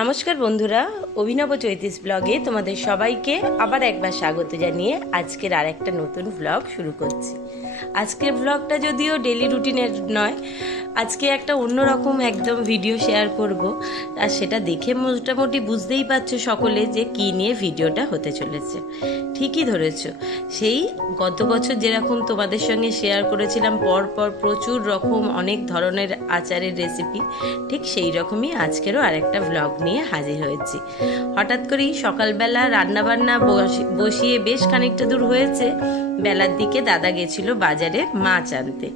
নমস্কার বন্ধুরা, অভিনব চৈতিস ব্লগে তোমাদের সবাইকে আবার একবার স্বাগত জানিয়ে আজকের আর একটা নতুন ব্লগ শুরু করছি। আজকের ব্লগটা যদিও ডেলি রুটিনের নয়, আজকে একটা অন্যরকম একদম ভিডিও শেয়ার করব। আর সেটা দেখে মোটামুটি বুঝতেই পারছো সকলে যে কী নিয়ে ভিডিওটা হতে চলেছে। ঠিকই ধরেছ, সেই গত বছর যেরকম তোমাদের সঙ্গে শেয়ার করেছিলাম পর পর প্রচুর রকম অনেক ধরনের আচারের রেসিপি, ঠিক সেই রকমই আজকেরও আরেকটা ব্লগ নিয়ে হাজির হয়েছি। হঠাৎ করেই সকালবেলা রান্নাবান্না বসিয়ে বেশ খানিকটা দূর হয়েছে, বেলার দিকে দাদা গেছিল বাজারে মাছ আনতে,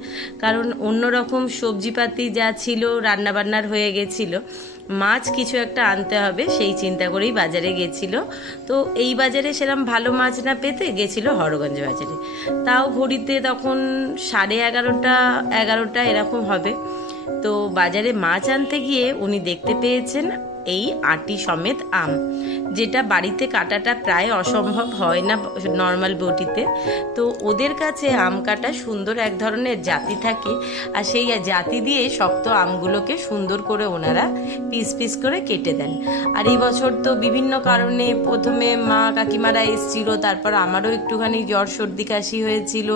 কারণ অন্যরকম সবজিপাতি যা ছিল রান্নাবান্নার হয়ে গেছিল, মাছ কিছু একটা আনতে হবে সেই চিন্তা করেই বাজারে গেছিল। তো এই বাজারে সেরকম ভালো মাছ না পেতে গেছিল হরগঞ্জ বাজারে। তাও ঘড়িতে তখন 11:30 এরকম হবে। তো বাজারে মাছ আনতে গিয়ে উনি দেখতে পেয়েছেন এই আটি সমেত আম, যেটা বাড়িতে কাটাটা প্রায় অসম্ভব হয় না নর্মাল বটিতে। তো ওদের কাছে আম কাটা সুন্দর এক ধরনের জাতি থাকে, আর সেই জাতি দিয়ে শক্ত আমগুলোকে সুন্দর করে ওনারা পিস পিস করে কেটে দেন। আর এই বছর তো বিভিন্ন কারণে প্রথমে মা কাকিমারা এসেছিল, তারপর আমারও একটুখানি জ্বর সর্দি কাশি হয়েছিল,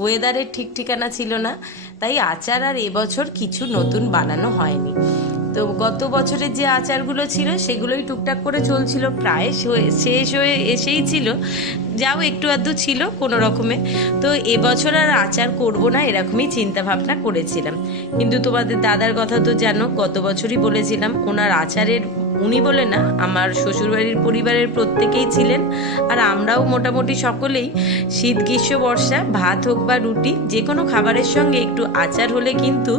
ওয়েদারের ঠিক ঠিকানা ছিল না, তাই আচার আর এবছর কিছু নতুন বানানো হয়নি। তো গত বছরের যে আচারগুলো ছিল সেগুলোই টুকটাক করে চলছিল, প্রায় শেষ হয়ে এসেই ছিল, যাও একটু আধটু ছিল কোনো রকমে। তো এবছর আর আচার করব না এরকমই চিন্তা ভাবনা করেছিলাম। কিন্তু তোমাদের দাদার কথা তো জানো, গত বছরই বলেছিলাম ওনার আচারের, উনি বলে না আমার শ্বশুরবাড়ির পরিবারের প্রত্যেকেই ছিলেন, আর আমরাও মোটামুটি সকলেই শীত গ্রীষ্ম বর্ষা ভাত হোক বা রুটি যে কোনো খাবারের সঙ্গে একটু আচার হলে কিন্তু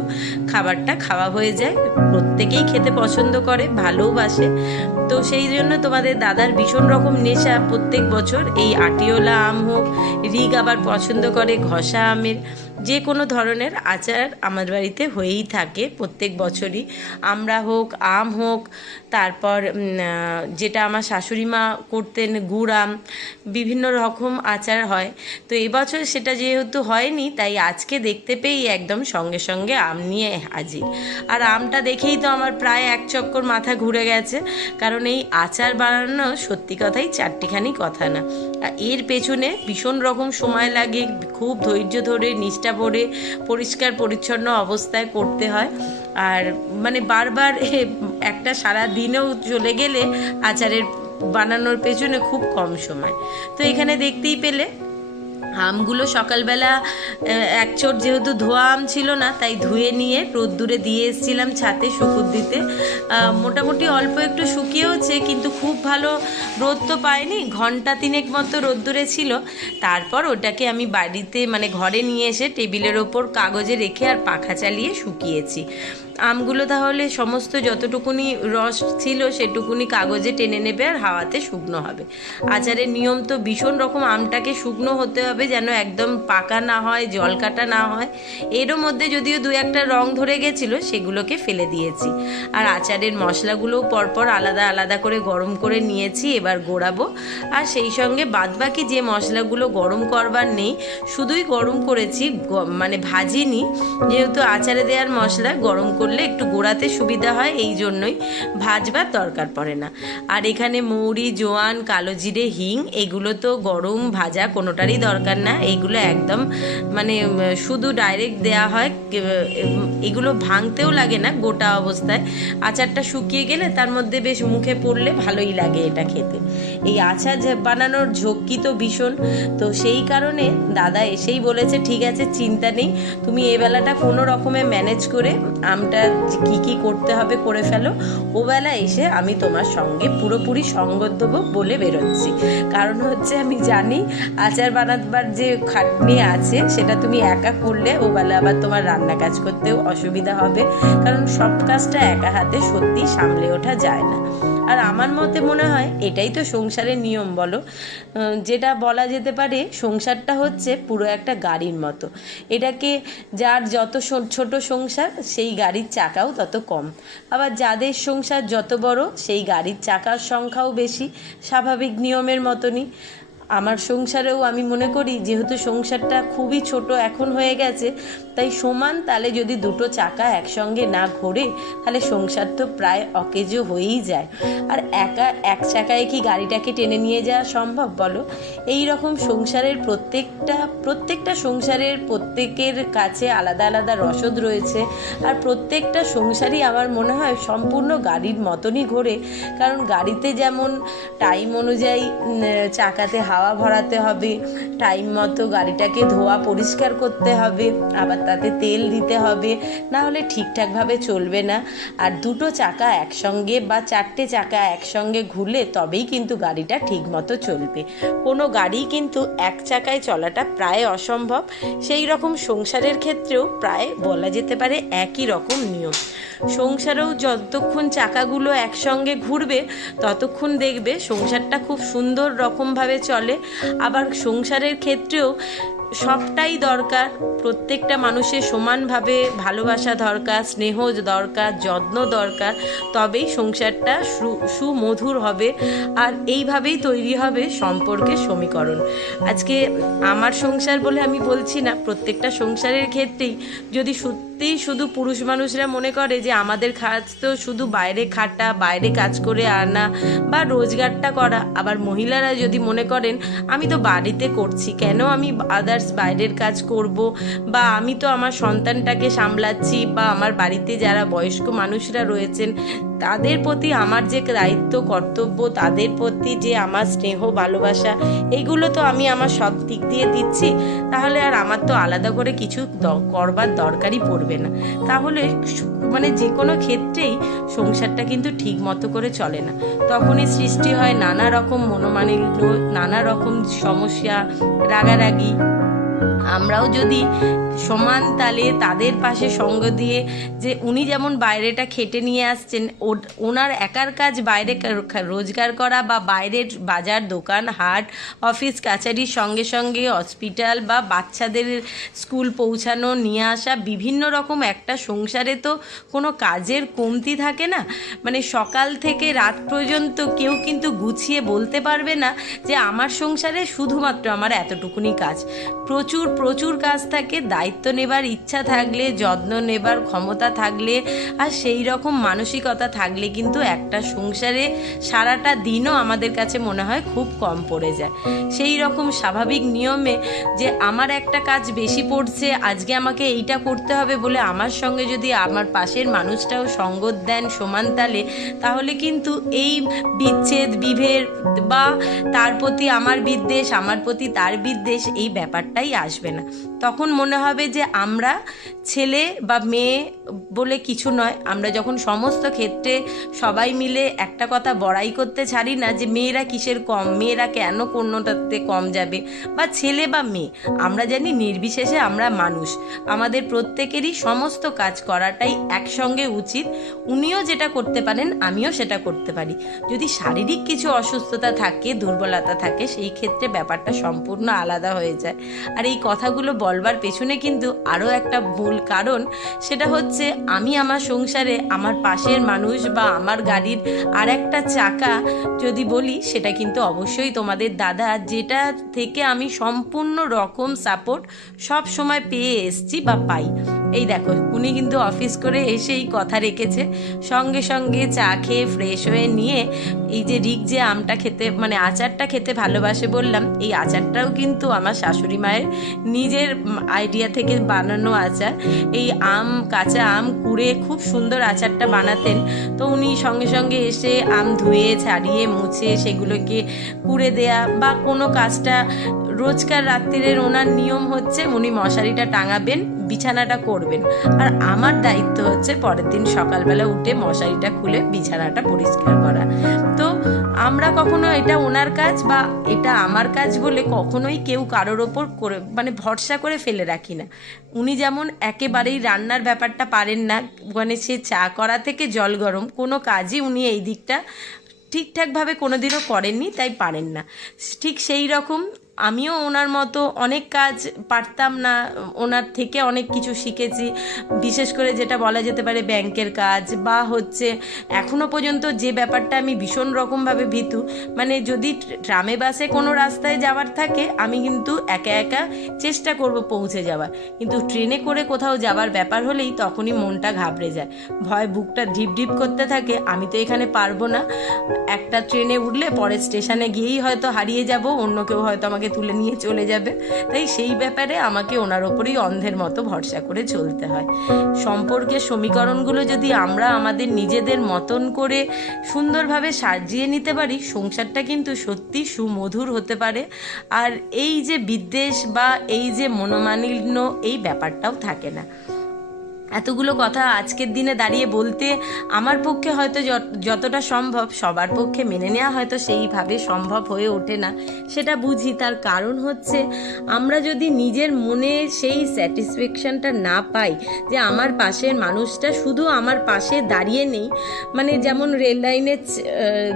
খাবারটা খাওয়া হয়ে যায়। প্রত্যেকেই খেতে পছন্দ করে, ভালোবাসে। তো সেই জন্য তোমাদের দাদার ভীষণ রকম নেশা, প্রত্যেক বছর এই আটিওলা আম হোক, রিগ আবার পছন্দ করে ঘষা আমের, যে কোনো ধরনের আচার আমার বাড়িতে হয়েই থাকে প্রত্যেক বছরই। আমরা হোক, আম হোক, তারপর যেটা আমার শাশুড়ি মা করতেন গুড় আম, বিভিন্ন রকম আচার হয়। তো এবছর সেটা যেহেতু হয়নি, তাই আজকে দেখতে পেয়েই একদম সঙ্গে সঙ্গে আম নিয়ে হাজির। আর আমটা দেখেই তো আমার প্রায় এক চক্কর মাথা ঘুরে গেছে, কারণ এই আচার বানানো সত্যি কথাই চারটিখানি কথা না। এর পেছনে ভীষণ রকম সময় লাগে, খুব ধৈর্য ধরে নিষ্ঠা ভরে পরিষ্কার পরিচ্ছন্ন অবস্থায় করতে হয়। আর মানে বারবার একটা সারা দিনেও চলে গেলে আচারের বানানোর পেছনে খুব কম সময়। তো এখানে দেখতেই পেলে আমগুলো সকালবেলা এক চোট যেহেতু ধোয়া আম ছিল না, তাই ধুয়ে নিয়ে রোদ্দুরে দিয়ে এসেছিলাম ছাদে শুকুর দিতে। মোটামুটি অল্প একটু শুকিয়েওছে, কিন্তু খুব ভালো রোদ তো পায়নি, ঘন্টা তিনেক মতো রোদ্দুরে ছিল। তারপর ওটাকে আমি বাড়িতে মানে ঘরে নিয়ে এসে টেবিলের ওপর কাগজে রেখে আর পাখা চালিয়ে শুকিয়েছি। আমগুলো তাহলে সমস্ত যতটুকুনি রস ছিল সেটুকুনি কাগজে টেনে নেবে আর হাওয়াতে শুকনো হবে। আচারের নিয়ম তো ভীষণ রকম, আমটাকে শুকনো হতে হবে যেন একদম পাকা না হয়, জল কাটা না হয়। এরও মধ্যে যদিও দু একটা রং ধরে গেছিলো, সেগুলোকে ফেলে দিয়েছি। আর আচারের মশলাগুলোও পরপর আলাদা আলাদা করে গরম করে নিয়েছি, এবার গোড়াবো। আর সেই সঙ্গে বাদবাকি যে মশলাগুলো গরম করবার নেই, শুধুই গরম করেছি, মানে ভাজিনি, যেহেতু আচারে দেওয়ার মশলা গরম করলে একটু গোড়াতে সুবিধা হয়, এই জন্যই ভাজবার দরকার পড়ে না। আর এখানে মৌরি, জোয়ান, কালো জিরে, হিং, এগুলো তো গরম ভাজা কোনোটারই দরকার না, এইগুলো একদম মানে শুধু ডাইরেক্ট দেয়া হয়, এগুলো ভাঙতেও লাগে না গোটা অবস্থায়। আচারটা শুকিয়ে গেলে তার মধ্যে বেশ মুখে পড়লে ভালোই লাগে এটা খেতে। এই আচার বানানোর ঝক্কি তো ভীষণ, তো সেই কারণে দাদা এসেই বলেছে ঠিক আছে চিন্তা নেই, তুমি এবেলাটা কোনো রকমে ম্যানেজ করে আমটা কি কি করতে হবে করে ফেলো, ওবেলা এসে আমি তোমার সঙ্গে পুরোপুরি সঙ্গ দেবো বলে বেরোচ্ছি। কারণ হচ্ছে আমি জানি আচার বানাবার যে খাটনি আছে সেটা তুমি একা করলে ওবেলা আবার তোমার রান্না কাজ করতেও অসুবিধা হবে, কারণ সব কাজটা একা হাতে সত্যি সামলে ওঠা যায় না। আর আমার মতে মনে হয় এটাই তো সংসারের নিয়ম, বলো? যেটা বলা যেতে পারে সংসারটা হচ্ছে পুরো একটা গাড়ির মতো, এটাকে যার যত ছোট সংসার সেই গাড়ির চাকাও তত কম, আবার যাদের সংসার যত বড় সেই গাড়ির চাকার সংখ্যাও বেশি, স্বাভাবিক নিয়মের মতনই। আমার সংসারেও আমি মনে করি যেহেতু সংসারটা খুবই ছোট এখন হয়ে গেছে, তাই সমান তালে যদি দুটো চাকা একসঙ্গে না ঘোরে তাহলে সংসার তো প্রায় অকেজো হয়েই যায়। আর একা এক চাকায় কি গাড়িটাকে টেনে নিয়ে যাওয়া সম্ভব বলো? এই রকম সংসারের প্রত্যেকটা সংসারের প্রত্যেকের কাছে আলাদা আলাদা রসদ রয়েছে। আর প্রত্যেকটা সংসারই আমার মনে হয় সম্পূর্ণ গাড়ির মতনই ঘোরে। কারণ গাড়িতে যেমন টাইম অনুযায়ী চাকাতে হাওয়া ভরাতে হবে, টাইম মতো গাড়িটাকে ধোয়া পরিষ্কার করতে হবে, আবার তাতে তেল দিতে হবে, না হলে ঠিকঠাকভাবে চলবে না। আর দুটো চাকা একসঙ্গে বা চারটে চাকা একসঙ্গে ঘুরলে তবেই কিন্তু গাড়িটা ঠিক মতো চলবে। কোনো গাড়ি কিন্তু এক চাকায় চলাটা প্রায় অসম্ভব। সেই রকম সংসারের ক্ষেত্রেও প্রায় বলা যেতে পারে একই রকম নিয়ম। সংসারেও যতক্ষণ চাকাগুলো একসঙ্গে ঘুরবে ততক্ষণ দেখবে সংসারটা খুব সুন্দর রকমভাবে চলে। আবার সংসারের ক্ষেত্রেও সবটাই দরকার, প্রত্যেকটা মানুষের সমানভাবে ভালোবাসা দরকার, স্নেহ দরকার, যত্ন দরকার, তবেই সংসারটা সুমধুর হবে। আর এইভাবেই তৈরি হবে সম্পর্কের সমীকরণ। আজকে আমার সংসার বলে আমি বলছি না, প্রত্যেকটা সংসারের ক্ষেত্রেই যদি সত্যিই শুধু পুরুষ মানুষরা মনে করে যে আমাদের কাজ তো শুধু বাইরে খাটা, বাইরে কাজ করে আনা বা রোজগারটা করা, আবার মহিলারা যদি মনে করেন আমি তো বাড়িতে করছি, কেন আমি বাইরের কাজ করব, বা আমি তো আমার সন্তানটাকে সামলাচ্ছি, বা আমার বাড়িতে যারা বয়স্ক মানুষরা রয়েছেন তাদের প্রতি আমার যে দায়িত্ব কর্তব্য, তাদের প্রতি যে আমার স্নেহ ভালোবাসা, এইগুলো তো আমি আমার সব দিক দিয়ে দিচ্ছি, তাহলে আর আমার তো আলাদা করে কিছু করবার দরকারই পড়বে না। তাহলে মানে যে কোনো ক্ষেত্রেই সংসারটা কিন্তু ঠিক মতো করে চলে না। তখনই সৃষ্টি হয় নানা রকম মনোমালিন্য, নানা রকম সমস্যা, রাগারাগি। আমরাও যদি সমান তালে তাদের পাশে সঙ্গ দিয়ে, যে উনি যেমন বাইরেটা খেটে নিয়ে আসছেন, ওনার একার কাজ বাইরে রোজগার করা বা বাইরের বাজার দোকান হাট অফিস কাছারির সঙ্গে সঙ্গে হসপিটাল বা বাচ্চাদের স্কুল পৌঁছানো নিয়ে আসা, বিভিন্ন রকম একটা সংসারে তো কোনো কাজের কমতি থাকে না। মানে সকাল থেকে রাত পর্যন্ত কেউ কিন্তু গুছিয়ে বলতে পারবে না যে আমার সংসারে শুধুমাত্র আমার এতটুকুনি কাজ। প্রচুর কাজ থাকে। দায়িত্ব নেবার ইচ্ছা থাকলে, যত্ন নেবার ক্ষমতা থাকলে, আর সেই রকম মানসিকতা থাকলে কিন্তু একটা সংসারে সারাটা দিনও আমাদের কাছে মনে হয় খুব কম পড়ে যায়। সেই রকম স্বাভাবিক নিয়মে যে আমার একটা কাজ বেশি পড়ছে, আজকে আমাকে এইটা করতে হবে বলে আমার সঙ্গে যদি আমার পাশের মানুষটাও সঙ্গ দেন সমান তালে, তাহলে কিন্তু এই বিচ্ছেদ বিভেদ বা তার প্রতি আমার বিদ্বেষ, আমার প্রতি তার বিদ্বেষ, এই ব্যাপারটাই আসবে না। তখন মনে হবে যে আমরা ছেলে বা মেয়ে বলে কিছু নয়। আমরা যখন সমস্ত ক্ষেত্রে সবাই মিলে একটা কথা বড়াই করতে ছাড়ি না যে মেয়েরা কিসের কম, মেয়েরা কেন কোনোটাতে কম যাবে, বা ছেলে বা মেয়ে, আমরা জানি নির্বিশেষে আমরা মানুষ, আমাদের প্রত্যেকেরই সমস্ত কাজ করাটাই একসঙ্গে উচিত। উনিও যেটা করতে পারেন আমিও সেটা করতে পারি। যদি শারীরিক কিছু অসুস্থতা থাকে, দুর্বলতা থাকে, সেই ক্ষেত্রে ব্যাপারটা সম্পূর্ণ আলাদা হয়ে যায়। আর এই কথাগুলো বলবার পেছনে কিন্তু আরও একটা মূল কারণ, সেটা হচ্ছে আমি আমার সংসারে আমার পাশের মানুষ বা আমার গাড়ির আর একটা চাকা যদি বলি, সেটা কিন্তু অবশ্যই তোমাদের দাদা, যেটা থেকে আমি সম্পূর্ণ রকম সাপোর্ট সব সময় পেয়ে এসছি বা পাই। এই দেখো, উনি কিন্তু অফিস করে এসেই কথা রেখেছে, সঙ্গে সঙ্গে চা খেয়ে ফ্রেশ হয়ে নিয়ে এই যে রিক যে আমটা খেতে মানে আচারটা খেতে ভালোবাসে বললাম, এই আচারটাও কিন্তু আমার শাশুড়ি মায়ের নিজের আইডিয়া থেকে বানানো আচার। এই কাঁচা আম কুড়ে খুব সুন্দর আচারটা বানাতেন। তো উনি সঙ্গে সঙ্গে এসে আম ধুয়ে ছাড়িয়ে মুছে সেগুলোকে কুড়ে দেয়া, বা কোনো কাজটা রোজকার রাত্রিরের ওনার নিয়ম হচ্ছে উনি মশারিটা টাঙাবেন, বিছানাটা করবেন, আর আমার দায়িত্ব হচ্ছে পরের দিন সকালবেলা উঠে মশারিটা খুলে বিছানাটা পরিষ্কার করা। তো আমরা কখনো এটা ওনার কাজ বা এটা আমার কাজ বলে কখনোই কেউ কারোর ওপর করে মানে ভরসা করে ফেলে রাখি না। উনি যেমন একেবারেই রান্নার ব্যাপারটা পারেন না, মানে সে চা করা থেকে জল গরম কোনো কাজই উনি এই দিকটা ঠিকঠাকভাবে কোনো দিনও করেননি, তাই পারেন না। ঠিক সেই রকম আমিও ওনার মতো অনেক কাজ পারতাম না, ওনার থেকে অনেক কিছু শিখেছি। বিশেষ করে যেটা বলা যেতে পারে ব্যাংকের কাজ, বা হচ্ছে এখনও পর্যন্ত যে ব্যাপারটা আমি ভীষণ রকমভাবে ভীতু, মানে যদি ট্রামে বাসে কোনো রাস্তায় যাওয়ার থাকে আমি কিন্তু একা একা চেষ্টা করব পৌঁছে যাওয়ার, কিন্তু ট্রেনে করে কোথাও যাওয়ার ব্যাপার হলেই তখনই মনটা ঘাবড়ে যায়, ভয় বুকটা ঢিপ ঢিপ করতে থাকে। আমি তো এখানে পারবো না, একটা ট্রেনে উঠলে পরের স্টেশনে গিয়েই হয়তো হারিয়ে যাব, অন্য কেউ হয়তো আমাকে তুলে নিয়ে চলে যাবে। তাই সেই ব্যাপারে আমাকে ওনার ওপরেই অন্ধের মতো ভরসা করে চলতে হয়। সম্পর্কের সমীকরণগুলো যদি আমরা আমাদের নিজেদের মতন করে সুন্দরভাবে সাজিয়ে নিতে পারি, সংসারটা কিন্তু সত্যি সুমধুর হতে পারে। আর এই যে বিদ্বেষ বা এই যে মনোমালিন্য, এই ব্যাপারটাও থাকে না। এতগুলো কথা আজকের দিনে দাঁড়িয়ে বলতে আমার পক্ষে হয়তো যতটা সম্ভব, সবার পক্ষে মেনে নেওয়া হয়তো সেইভাবে সম্ভব হয়ে ওঠে না, সেটা বুঝি। তার কারণ হচ্ছে আমরা যদি নিজের মনে সেই স্যাটিসফ্যাকশানটা না পাই যে আমার পাশের মানুষটা শুধু আমার পাশে দাঁড়িয়ে নেই, মানে যেমন রেল লাইনের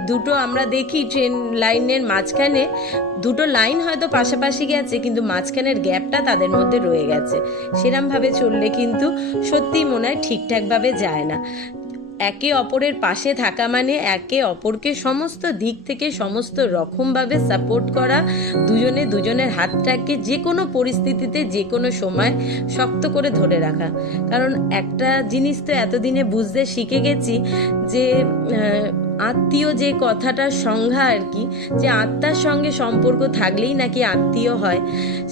দুটো আমরা দেখি ট্রেন লাইনের মাঝখানে দুটো লাইন হয়তো পাশাপাশি গেছে, কিন্তু মাঝখানের গ্যাপটা তাদের মধ্যে রয়ে গেছে, সেরমভাবে চললে কিন্তু সত্যিই মনে হয় ঠিকঠাকভাবে যায় না। একে অপরের পাশে থাকা মানে একে অপরকে সমস্ত দিক থেকে সমস্ত রকমভাবে সাপোর্ট করা, দুজনে দুজনের হাতটাকে যে কোনো পরিস্থিতিতে যে কোনো সময় শক্ত করে ধরে রাখা। কারণ একটা জিনিস তো এতদিনে বুঝতে শিখে গেছি যে আত্মীয় যে কথাটার সংজ্ঞা আর কি, যে আত্মার সঙ্গে সম্পর্ক থাকলেই নাকি আত্মীয় হয়,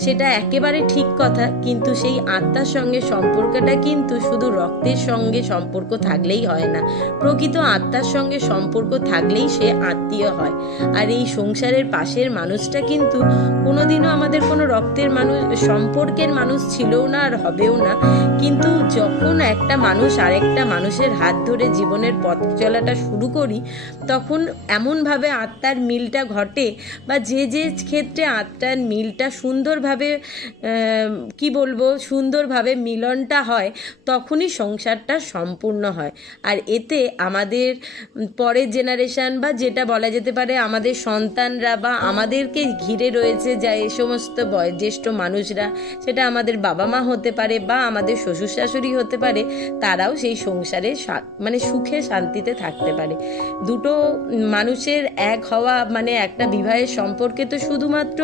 সেটা একেবারে ঠিক কথা। কিন্তু সেই আত্মার সঙ্গে সম্পর্কটা কিন্তু শুধু রক্তের সঙ্গে সম্পর্ক থাকলেই হয় না, প্রকৃত আত্মার সঙ্গে সম্পর্ক থাকলেই সে আত্মীয় হয়। আর এই সংসারের পাশের মানুষটা কিন্তু কোনোদিনও আমাদের কোনো রক্তের মানুষ, সম্পর্কের মানুষ ছিলও না আর হবেও না। কিন্তু যখন একটা মানুষ আরেকটা মানুষের হাত ধরে জীবনের পথ চলাটা শুরু করি, তখন এমনভাবে আত্মার মিলটা ঘটে, বা যে যে ক্ষেত্রে আত্মার মিলটা সুন্দরভাবে সুন্দরভাবে মিলনটা হয়, তখনই সংসারটা সম্পূর্ণ হয়। আর এতে আমাদের পরের জেনারেশন, বা যেটা বলা যেতে পারে আমাদের সন্তানরা, বা আমাদেরকে ঘিরে রয়েছে যা এই সমস্ত বয়োজ্যেষ্ঠ মানুষরা, সেটা আমাদের বাবা মা হতে পারে বা আমাদের শ্বশুর শাশুড়ি হতে পারে, তারাও সেই সংসারে মানে সুখে শান্তিতে থাকতে পারে। দুটো মানুষের এক হওয়া মানে একটা বিবাহের সম্পর্কে তো শুধুমাত্র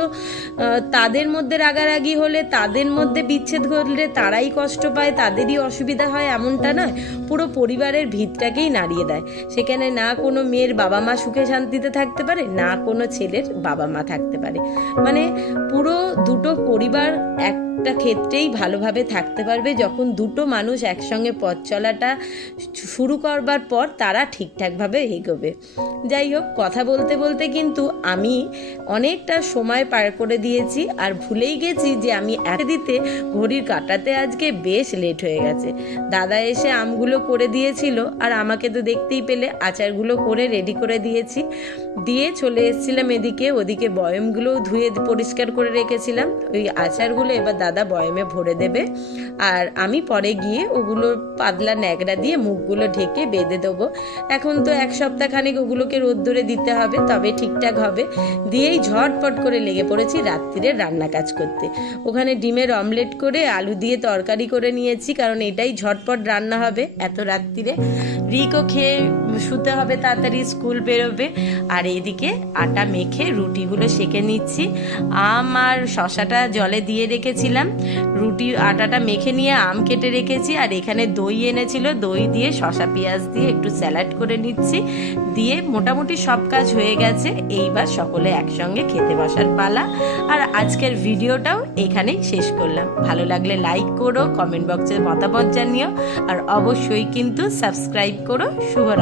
তাদের মধ্যে রাগারাগি হলে, তাদের মধ্যে বিচ্ছেদ ঘটলে তারাই কষ্ট পায়, তাদেরই অসুবিধা হয় এমনটা নয়, পুরো পরিবারের ভিতটাকেই নাড়িয়ে দেয়। সেখানে না কোনো মেয়ের বাবা মা সুখে শান্তিতে থাকতে পারে, না কোনো ছেলের বাবা মা থাকতে পারে, মানে পুরো দুটো পরিবার একটা ক্ষেত্রেই ভালোভাবে থাকতে পারবে যখন দুটো মানুষ একসঙ্গে পথ চলাটা শুরু করবার পর তারা ঠিকঠাকভাবে এগোবে। যাই হোক, কথা বলতে বলতে কিন্তু আমি অনেকটা সময় পার করে দিয়েছি, আর ভুলেই গেছি যে আমি দিতে ঘড়ির কাঁটাতে আজকে বেশ লেট হয়ে গেছে। দাদা এসে আমগুলো করে দিয়েছিল, আর আমাকে তো দেখতেই পেলে আচারগুলো করে রেডি করে দিয়েছি, দিয়ে চলে এসেছিলাম এদিকে। ওদিকে বয়মগুলো ধুয়ে পরিষ্কার করে রেখেছিলাম, ওই আচারগুলো এবার দাদা বয়মে ভরে দেবে, আর আমি পরে গিয়ে ওগুলো পাতলা ন্যাকড়া দিয়ে মুখগুলো ঢেকে বেঁধে দেবো। এখন তো এক সপ্তাহ খানিক ওগুলোকে রোদ্দুরে দিতে হবে, তবে ঠিকঠাক হবে। দিয়েই ঝটপট করে লেগে পড়েছি রাত্রিরে রান্না কাজ করতে। ওখানে ডিমের অমলেট করে আলু দিয়ে তরকারি করে নিয়েছি, কারণ এটাই ঝটপট রান্না হবে এত রাত্রিরে। রিকও খেয়ে শুতে হবে, তাড়াতাড়ি স্কুল বেরোবে। আর এদিকে আটা মেখে রুটিগুলো সেঁকে নিচ্ছি। আম আর শশাটা জলে দিয়ে রেখেছিলাম, রুটি আটাটা মেখে নিয়ে আম কেটে রেখেছি, আর এখানে দই এনেছিল, দই দিয়ে শশা পেঁয়াজ দিয়ে একটু স্যালাড করে নিচ্ছি। দিয়ে মোটামুটি সব কাজ হয়ে গেছে, এইবার সকলে একসঙ্গে খেতে বসার পালা। আর আজকের ভিডিওটাও এখানেই শেষ করলাম। ভালো লাগলে লাইক করো, কমেন্ট বক্সে মতামত জানিও, আর অবশ্যই কিন্তু সাবস্ক্রাইব করো। শুভরাত্রি।